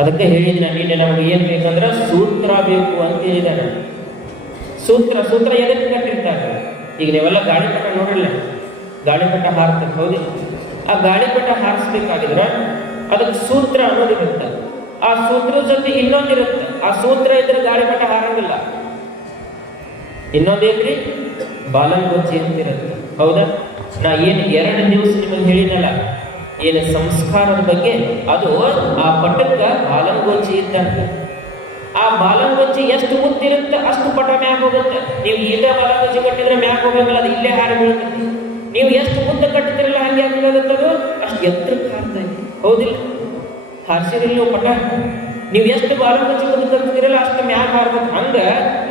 ಅದಕ್ಕೆ ಹೇಳಿದ್ನ, ನೀನೆ ನಮಗೆ ಏನು ಬೇಕಂದ್ರೆ ಸೂತ್ರ ಬೇಕು ಅಂತ ಹೇಳಿದ್ದಾರೆ ಸೂತ್ರ ಸೂತ್ರ ಎದಕ್ಕೆ ಕಟ್ಟಿರ್ತಾರೆ ಈಗ ನೀವೆಲ್ಲ ಗಾಳಿಪಟ ನೋಡಿಲ್ಲ, ಗಾಳಿಪಟ ಹಾರಸ್ಬೇಕ ಹೌದಿ. ಆ ಗಾಳಿಪಟ ಹಾರಿಸ್ಬೇಕಾಗಿದ್ರೆ ಅದಕ್ಕೆ ಸೂತ್ರ ಅನ್ನೋದಿರುತ್ತೆ ಆ ಸೂತ್ರದ ಜೊತೆ ಇನ್ನೊಂದಿರುತ್ತೆ ಆ ಸೂತ್ರ ಇದ್ರೆ ಗಾಳಿಪಟ ಹಾರಂಗಿಲ್ಲ ಇನ್ನೊಂದೇನ್ರಿ ಅಂತ ಅಂತಿರುತ್ತೆ ಹೌದಾ? ನಾ ಏನು ಎರಡು ದಿವಸ ನಿಮಗೆ ಹೇಳಿದಲ್ಲ ಏನು ಸಂಸ್ಕಾರದ ಬಗ್ಗೆ, ಅದು ಆ ಪಟಕ್ಕ ಬಾಲಂಗೋಚಿ ಇದ್ದಂತೆ ಆ ಬಾಲಂಗೊಚ್ಚಿ ಎಷ್ಟು ಗೊತ್ತಿರುತ್ತೆ ಅಷ್ಟು ಪಟ ಮ್ಯಾಗ ಹೋಗುತ್ತೆ. ನೀವು ಈಗ ಬಾಲಂಗೊಚ್ಚಿ ಕಟ್ಟಿದ್ರೆ ಮ್ಯಾಗ ಹೋಗಂಗಿಲ್ಲ ಅದು ಇಲ್ಲೇ ಹಾರಿ ಬೀಳುತ್ತೆ. ನೀವು ಎಷ್ಟು ಉದ್ದ ಕಟ್ಟುತ್ತಿರಲ್ಲ ಹಂಗೆ ಅದು? ಅಷ್ಟು ಎತ್ತರಕ್ಕೆ ಹಾರ್ತಾ ಇದೆ. ಹೌದಿಲ್ಲ? ಹಾರಿಸಿರಲ್ಲ ಪಟ? ನೀವು ಎಷ್ಟು ಬಾಲಂಗೊಚ್ಚಿ ಉದ್ದ ಕಟ್ತಿರಲ್ಲ ಅಷ್ಟು ಮ್ಯಾಗ ಹಾರ್ಬೇಕು. ಹಂಗೆ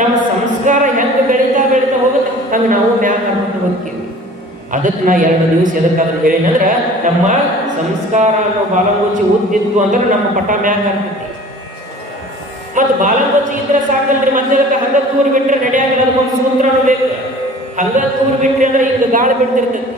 ನಮ್ಮ ಸಂಸ್ಕಾರ ಹೆಂಗೆ ಬೆಳೀತಾ ಬೆಳೀತಾ ಹೋಗುತ್ತೆ. ಹಂಗೆ ನಾವು ಮ್ಯಾಗ ಹಾರ್ಕೊಂಡು ಹೋಗ್ತೀವಿ ಅದಕ್ಕೆ ನಾ ಎರಡು ದಿವಸ ಎದಕ್ಕಾದ್ರೂ ಹೇಳಿನಂದ್ರೆ, ನಮ್ಮ ಸಂಸ್ಕಾರ ಅನ್ನೋ ಬಾಲಂಗೊಚ್ಚಿ ಉದ್ದಿತ್ತು ಅಂದ್ರೆ ನಮ್ಮ ಪಟ ಮ್ಯಾಗ ಅಂತ ಮತ್ತು ಬಾಲಂಗೊಚ್ಚಿ ಇದ್ರೆ ಸಾಕಲ್ರಿ ಮತ್ತೆ ಅದಕ್ಕೆ ಹಂಗ ತೂರ್ ಬಿಟ್ರೆ ನಡೆಯಾಗಿಲ್ಲ ಅದಕ್ಕೊಂದು ಸೂತ್ರನೂ ಬೇಕು ಹಂಗ ತೂರ್ ಬಿಟ್ರಿ ಅಂದ್ರೆ ಈಗ ಗಾಳಿ ಬಿಡ್ತಿರ್ತೈತಿ.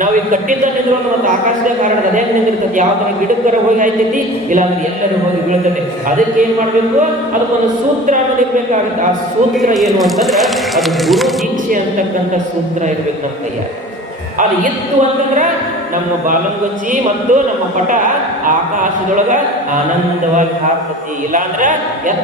ನಾವು ಈಗ ಕಟ್ಟಿದ್ದ ನಿಂದ್ರು ಮತ್ತು ಆಕಾಶದ ಕಾರಣ ಅದೇ ನಿಂದಿರ್ತದೆ ಯಾವ್ದಾರ ಗಿಡಕ್ಕರ ಹೋಗಿ ಆಯ್ತೈತಿ, ಇಲ್ಲಾಂದ್ರೆ ಎಲ್ಲರೂ ಹೋಗಿ ಬೀಳ್ತದೆ ಅದಕ್ಕೆ ಏನು ಮಾಡಬೇಕು? ಅದಕ್ಕೊಂದು ಸೂತ್ರ ಅನ್ನೋದು ಆ ಸೂತ್ರ ಏನು ಅಂತಂದ್ರೆ ಅದು ಗುರು ದೀಕ್ಷೆ ಅಂತಕ್ಕಂಥ ಸೂತ್ರ ಇರಬೇಕು ನಮ್ಮ ಕೈಯಾಗ. ಅದು ಇತ್ತು ಅಂತಂದ್ರೆ ನಮ್ಮ ಬಾಲಂಗುಚ್ಚಿ ಮತ್ತು ನಮ್ಮ ಪಟ ಆಕಾಶದೊಳಗ ಆನಂದವಾಗಿ ಹಾರ್ತತಿ ಇಲ್ಲಾಂದ್ರೆ